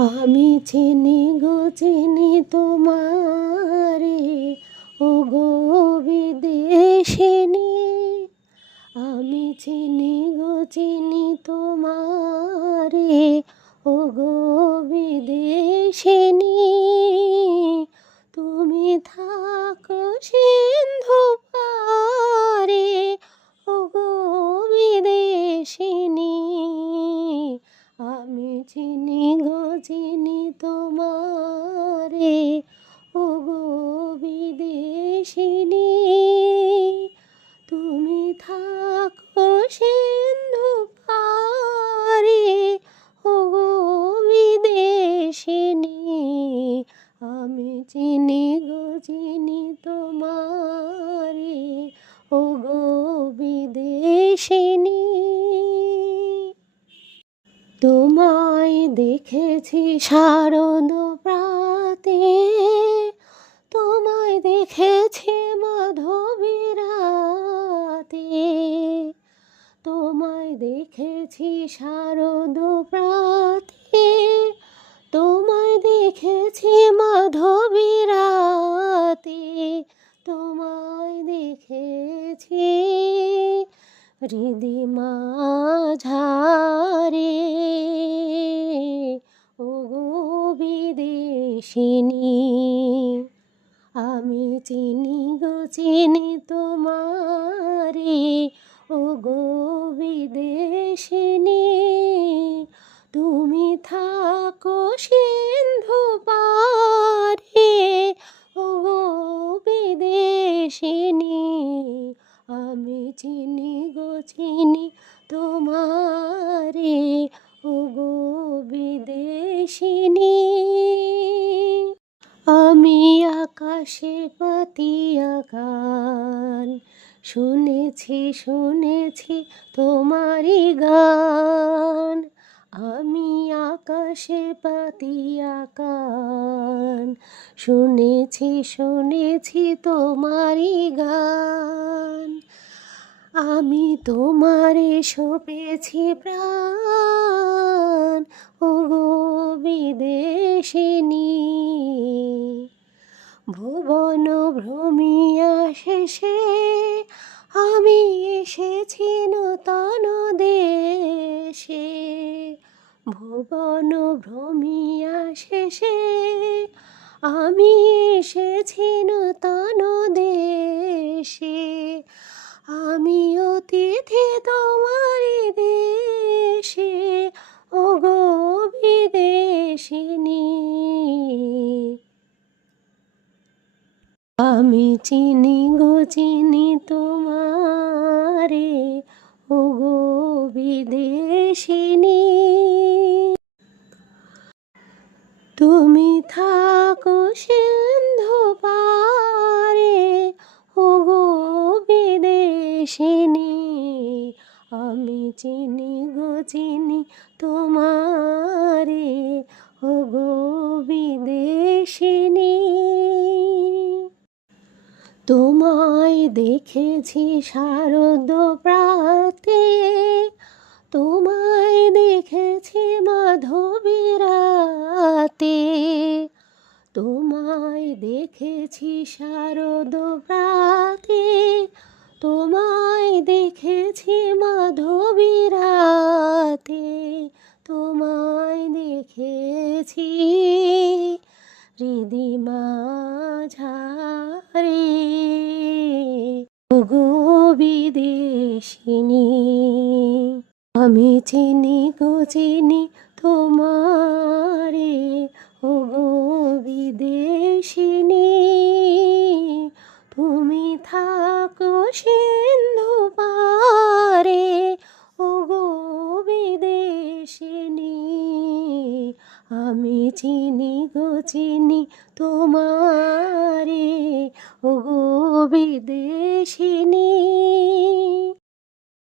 আমি চিনি গো চিনি তোমারে, ও গো বিদেশিনী। আমি চিনি গো চিনি তোমারে, ও গো বিদেশিনী। তুমি থাকো সিন্ধু পারে, ও গো বিদেশিনী। আমি চিনি গো চিনি তোমারে, ও গো বিদেশিনী। তুমি থাকো সিন্ধু পারে, ও গো বিদেশিনী। আমি চিনি গো চিনি তোমারে, ও গো বিদেশিনী। তোমায় দেখেছি শারদ প্রাতে, তোমায় দেখেছি মাধবী রাতে। তোমায় দেখেছি শারদ প্রাতে, তোমায় দেখেছি মাধবী রাতে। তোমায় দেখেছি হৃদি মাঝারে, ও গো বিদেশিনী। আমি চিনি গো চিনি তোমারে, ও গো বিদেশিনী। তুমি থাকো সিন্ধু পারে, ও গো বিদেশিনী। আমি চিনি গো চিনি তোমারে, ও গো বিদেশিনী। আমি আকাশে পাতিয়া গান শুনেছি শুনেছি তোমারই গান। আমি আকাশে পাতিয়া গান শুনেছি শুনেছি তোমারই গান। আমি তোমারে সপেছি প্রাণ, ও গো বিদেশিনী। ভুবন ভ্রমিয়া শেষে আমি এসেছি নূতন দেশে। ভুবন ভ্রমিয়া শেষে আমি এসেছি নূতন দেশে। আমি অতিথি তোমারি দেশে, ও গো বিদেশিনী। আমি চিনি গো চিনি তোমারে, ও গো বিদেশিনী। তুমি থাকো সিন্ধু পারে, ও গো বিদেশিনী। আমি চিনি গো চিনি তোমারে, ও গো বিদেশিনী। তোমায় দেখেছি শারদ প্রাতে, তোমায় দেখেছি মাধবী রাতে। তোমায় দেখেছি শারদ প্রাতে, তোমায় দেখেছি মাধবী রাতে। তোমায় দেখেছি হৃদি মাঝারে, ও গো বিদেশিনী। আমি চিনি গো চিনি তোমারে, ও গো বিদেশিনী। তুমি থাকো সিন্ধু পারে, ও গো বিদেশিনী। আমি চিনি গো চিনি তোমারে, ও গো বিদেশিনী।